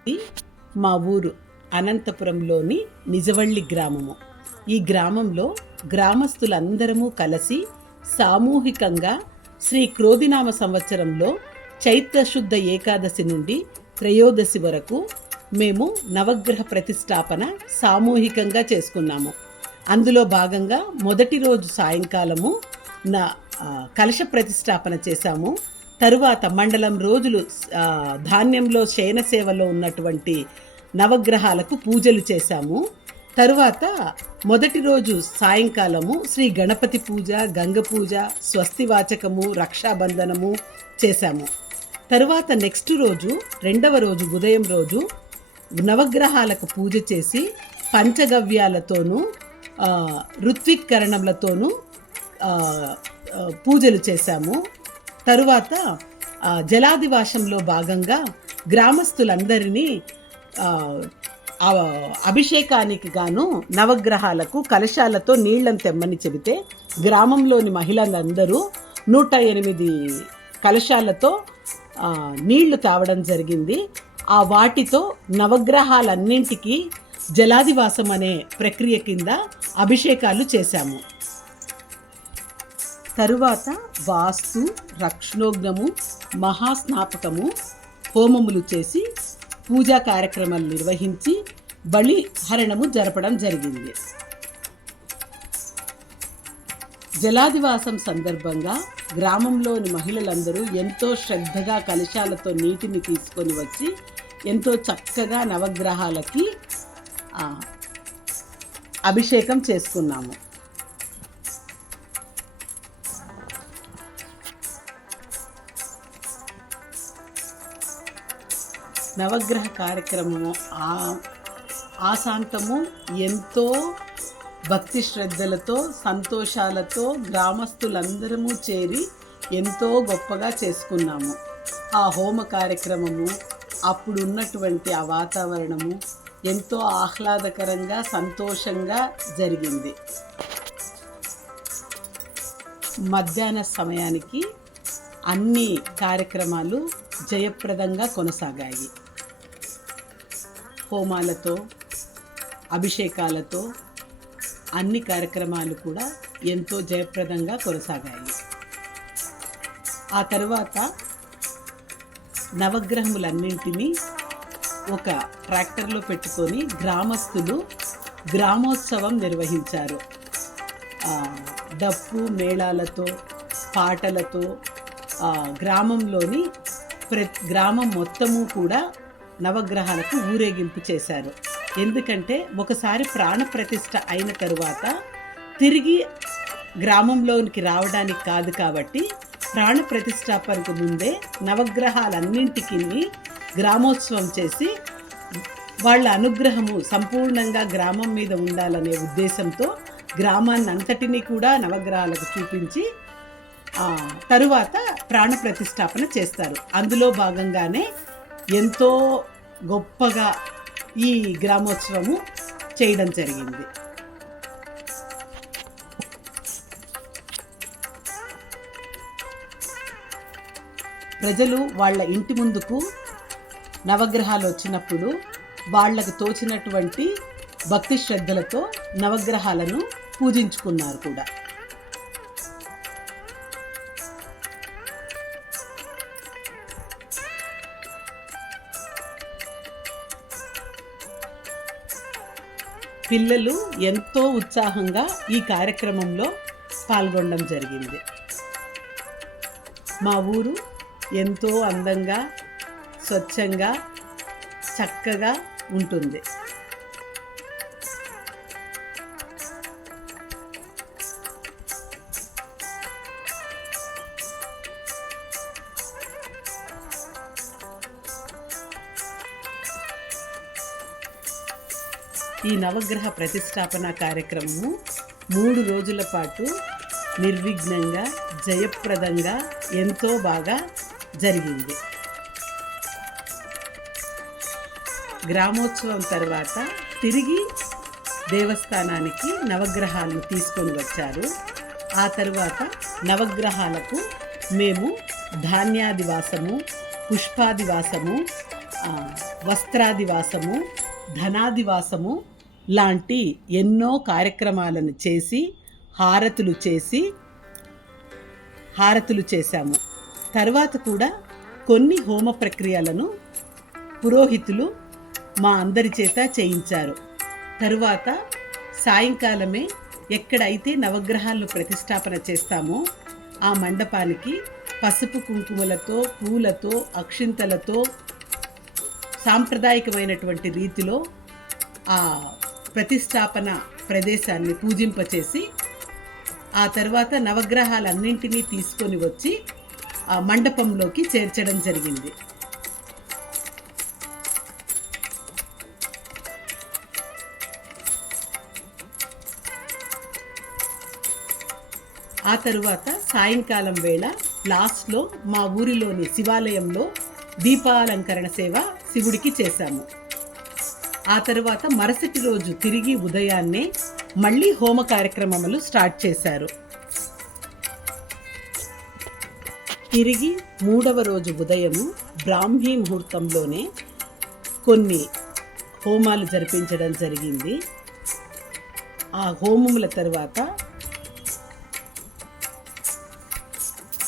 ఇది మా ఊరు అనంతపురంలోని నిజవల్లి గ్రామము. ఈ గ్రామంలో గ్రామస్తులందరము కలిసి సామూహికంగా శ్రీ క్రోధినామ సంవత్సరంలో చైత్రశుద్ధ ఏకాదశి నుండి త్రయోదశి వరకు మేము నవగ్రహ ప్రతిష్టాపన సామూహికంగా చేసుకున్నాము. అందులో భాగంగా మొదటి రోజు సాయంకాలము కలశ ప్రతిష్టాపన చేశాము. తరువాత మండలం రోజులు ధాన్యంలో శయన సేవలో ఉన్నటువంటి నవగ్రహాలకు పూజలు చేశాము. తరువాత మొదటి రోజు సాయంకాలము శ్రీ గణపతి పూజ, గంగ పూజ, స్వస్తివాచకము, రక్షాబంధనము చేశాము. తరువాత నెక్స్ట్ రోజు రెండవ రోజు ఉదయం రోజు నవగ్రహాలకు పూజ చేసి పంచగవ్యాలతోనూ ఋత్విక్కరణములతోనూ పూజలు చేశాము. తరువాత జలాదివాసంలో భాగంగా గ్రామస్తులందరినీ అభిషేకానికి గాను నవగ్రహాలకు కలశాలతో నీళ్లను తెమ్మని చెబితే గ్రామంలోని మహిళలందరూ 108 కలశాలతో నీళ్లు తావడం జరిగింది. వాటితో నవగ్రహాలన్నింటికీ జలాదివాసం అనే ప్రక్రియ కింద అభిషేకాలు చేశాము. తరువాత వాస్తు, రక్షణోగ్నము, మహాస్నాపకము, హోమములు చేసి పూజా కార్యక్రమాలు నిర్వహించి బలిహరణము జరపడం జరిగింది. జలాదివాసం సందర్భంగా గ్రామంలోని మహిళలందరూ ఎంతో శ్రద్ధగా కలశాలతో నీటిని తీసుకొని వచ్చి ఎంతో చక్కగా నవగ్రహాలకి అభిషేకం చేసుకున్నాము. నవగ్రహ కార్యక్రమము ఆశాంతము ఎంతో భక్తి శ్రద్ధలతో సంతోషాలతో గ్రామస్తులందరము చేరి ఎంతో గొప్పగా చేసుకున్నాము. ఆ హోమ కార్యక్రమము, అప్పుడు ఉన్నటువంటి ఆ వాతావరణము ఎంతో ఆహ్లాదకరంగా సంతోషంగా జరిగింది. మధ్యాహ్న సమయానికి అన్ని కార్యక్రమాలు జయప్రదంగా కొనసాగాయి. హోమాలతో, అభిషేకాలతో అన్ని కార్యక్రమాలు కూడా ఎంతో జయప్రదంగా కొనసాగాయి. ఆ తర్వాత నవగ్రహములన్నింటినీ ఒక ట్రాక్టర్లో పెట్టుకొని గ్రామస్తులు గ్రామోత్సవం నిర్వహించారు. డప్పు మేళాలతో, పాటలతో గ్రామంలోని గ్రామం మొత్తము కూడా నవగ్రహాలకు ఊరేగింపు చేశారు. ఎందుకంటే ఒకసారి ప్రాణప్రతిష్ఠ అయిన తరువాత తిరిగి గ్రామంలోనికి రావడానికి కాదు కాబట్టి ప్రాణప్రతిష్ఠాపనకు ముందే నవగ్రహాలన్నింటికి గ్రామోత్సవం చేసి వాళ్ళ అనుగ్రహము సంపూర్ణంగా గ్రామం మీద ఉండాలనే ఉద్దేశంతో గ్రామాన్ని అంతటినీ కూడా నవగ్రహాలకు చూపించి తరువాత ప్రాణప్రతిష్ఠాపన చేస్తారు. అందులో భాగంగానే ఎంతో గొప్పగా ఈ గ్రామోత్సవము చేయడం జరిగింది. ప్రజలు వాళ్ళ ఇంటి ముందుకు నవగ్రహాలు వచ్చినప్పుడు వాళ్లకు తోచినటువంటి భక్తి శ్రద్ధలతో నవగ్రహాలను పూజించుకున్నారు కూడా. పిల్లలు ఎంతో ఉత్సాహంగా ఈ కార్యక్రమంలో పాల్గొనడం జరిగింది. మా ఊరు ఎంతో అందంగా, స్వచ్ఛంగా, చక్కగా ఉంటుంది. ఈ నవగ్రహ ప్రతిష్టాపన కార్యక్రమము 3 రోజుల పాటు నిర్విఘ్నంగా, జయప్రదంగా ఎంతో బాగా జరిగింది. గ్రామోత్సవం తర్వాత తిరిగి దేవస్థానానికి నవగ్రహాలను తీసుకొని వచ్చారు. ఆ తరువాత నవగ్రహాలకు మేము ధాన్యాదివాసము, పుష్పాదివాసము వస్త్రాదివాసము, ధనాదివాసము లాంటి ఎన్నో కార్యక్రమాలను చేసి హారతులు చేశాము. తర్వాత కూడా కొన్ని హోమ ప్రక్రియలను పురోహితులు మా అందరి చేత చేయించారు. తరువాత సాయంకాలమే ఎక్కడైతే నవగ్రహాలను ప్రతిష్టాపన చేస్తామో ఆ మండపానికి పసుపు కుంకుమలతో, పూలతో, అక్షింతలతో సాంప్రదాయకమైనటువంటి రీతిలో ఆ ప్రతిష్టాపన ప్రదేశాన్ని పూజింపచేసి ఆ తర్వాత నవగ్రహాలన్నింటినీ తీసుకొని వచ్చి ఆ మండపంలోకి చేర్చడం జరిగింది. ఆ తరువాత సాయంకాలం వేళ లాస్ట్లో మా ఊరిలోని శివాలయంలో దీపాలంకరణ సేవ శివుడికి చేశాము. ఆ తరువాత మరుసటి రోజు తిరిగి ఉదయాన్నే మళ్ళీ హోమ కార్యక్రమములు స్టార్ట్ చేశారు. తిరిగి 3వ రోజు ఉదయము బ్రాహ్మీ ముహూర్తంలోనే కొన్ని హోమాలు జరిపించడం జరిగింది. ఆ హోమముల తరువాత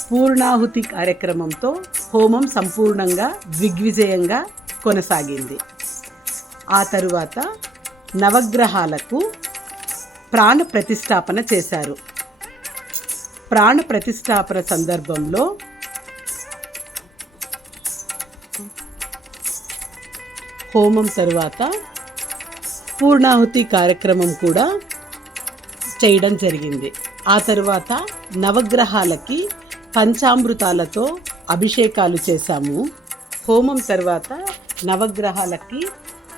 పూర్ణాహుతి కార్యక్రమంతో హోమం సంపూర్ణంగా దిగ్విజయంగా కొనసాగింది. ఆ తరువాత నవగ్రహాలకు ప్రాణ ప్రతిష్టాపన చేశారు. ప్రాణ ప్రతిష్టాపన సందర్భంలో హోమం తరువాత పూర్ణాహుతి కార్యక్రమం కూడా చేయడం జరిగింది. ఆ తరువాత నవగ్రహాలకి పంచామృతాలతో అభిషేకాలు చేశాము. హోమం తర్వాత నవగ్రహాలకి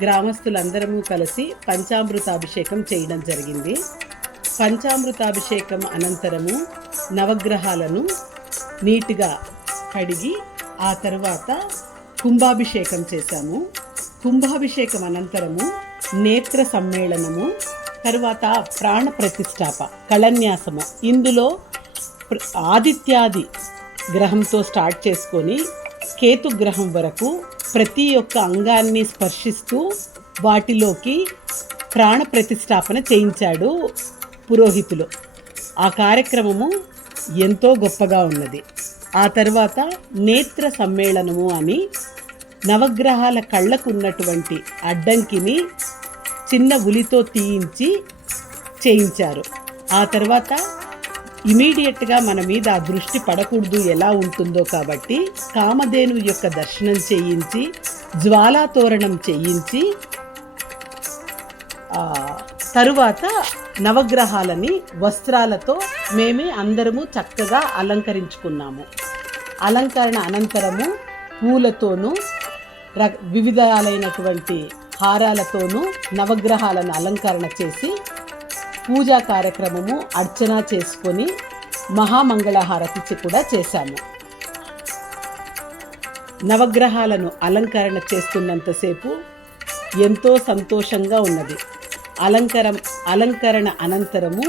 గ్రామస్తులందరము కలిసి పంచామృతాభిషేకం చేయడం జరిగింది. పంచామృతాభిషేకం అనంతరము నవగ్రహాలను నీట్గా కడిగి ఆ తర్వాత కుంభాభిషేకం చేశాము. కుంభాభిషేకం అనంతరము నేత్ర సమ్మేళనము, తర్వాత ప్రాణ ప్రతిష్టాప, కళన్యాసము. ఇందులో ఆదిత్యాది గ్రహంతో స్టార్ట్ చేసుకొని కేతు గ్రహం వరకు ప్రతి ఒక్క అంగాన్ని స్పర్శిస్తూ వాటిలోకి ప్రాణ ప్రతిష్టాపన చేయించాడు పురోహితులు. ఆ కార్యక్రమము ఎంతో గొప్పగా ఉన్నది. ఆ తర్వాత నేత్ర సమ్మేళనము అని నవగ్రహాల కళ్ళకు ఉన్నటువంటి అడ్డంకిని చిన్న ఉలితో తీయించి చేయించారు. ఆ తర్వాత ఇమీడియట్గా మన మీద ఆ దృష్టి పడకూడదు ఎలా ఉంటుందో కాబట్టి కామధేను యొక్క దర్శనం చేయించి జ్వాలాతోరణం చేయించి తరువాత నవగ్రహాలని వస్త్రాలతో మేమే అందరము చక్కగా అలంకరించుకున్నాము. అలంకరణ అనంతరము పూలతోనూ వివిధాలైనటువంటి హారాలతోనూ నవగ్రహాలను అలంకరణ చేసి పూజా కార్యక్రమము అర్చన చేసుకొని మహామంగళహారతి కూడా చేశాము. నవగ్రహాలను అలంకరణ చేస్తున్నంతసేపు ఎంతో సంతోషంగా ఉన్నది. అలంకరణ అనంతరము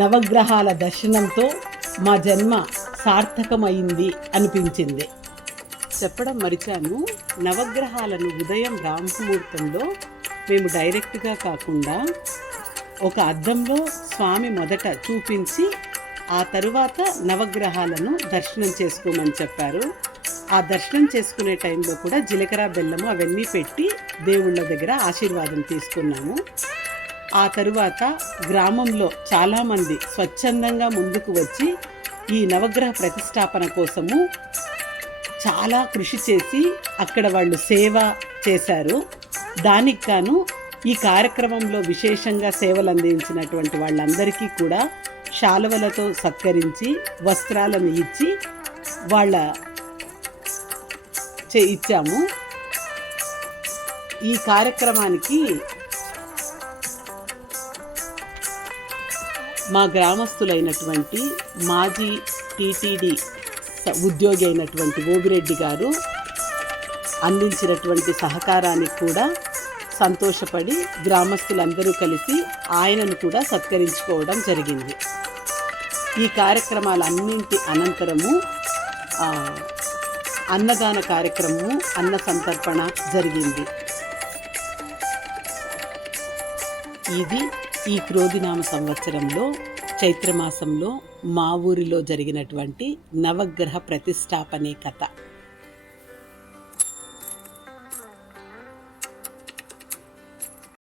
నవగ్రహాల దర్శనంతో మా జన్మ సార్థకమైంది అనిపించింది. చెప్పడం మరిచాను, నవగ్రహాలను ఉదయం బ్రాహ్మముహూర్తంలో మేము డైరెక్ట్గా కాకుండా ఒక అద్దంలో స్వామి మొదట చూపించి ఆ తరువాత నవగ్రహాలను దర్శనం చేసుకోమని చెప్పారు. ఆ దర్శనం చేసుకునే టైంలో కూడా జీలకర్ర బెల్లము అవన్నీ పెట్టి దేవుళ్ళ దగ్గర ఆశీర్వాదం తీసుకున్నాము. ఆ తరువాత గ్రామంలో చాలామంది స్వచ్ఛందంగా ముందుకు వచ్చి ఈ నవగ్రహ ప్రతిష్టాపన కోసము చాలా కృషి చేసి అక్కడ వాళ్ళు సేవ చేశారు. దానికి గాను ఈ కార్యక్రమంలో విశేషంగా సేవలు అందించినటువంటి వాళ్ళందరికీ కూడా శాలువలతో సత్కరించి వస్త్రాలను ఇచ్చి ఇచ్చాము. ఈ కార్యక్రమానికి మా గ్రామస్తులైనటువంటి మాజీ టీటీడీ ఉద్యోగి అయినటువంటి ఓబిరెడ్డి గారు అందించినటువంటి సహకారానికి కూడా సంతోషపడి గ్రామస్తులందరూ కలిసి ఆయనను కూడా సత్కరించుకోవడం జరిగింది. ఈ కార్యక్రమాలన్నింటి అనంతరము అన్నదాన కార్యక్రమము, అన్న సంతర్పణ జరిగింది. ఇది ఈ క్రోధినామ సంవత్సరంలో చైత్రమాసంలో మా ఊరిలో జరిగినటువంటి నవగ్రహ ప్రతిష్టాపనే కథ.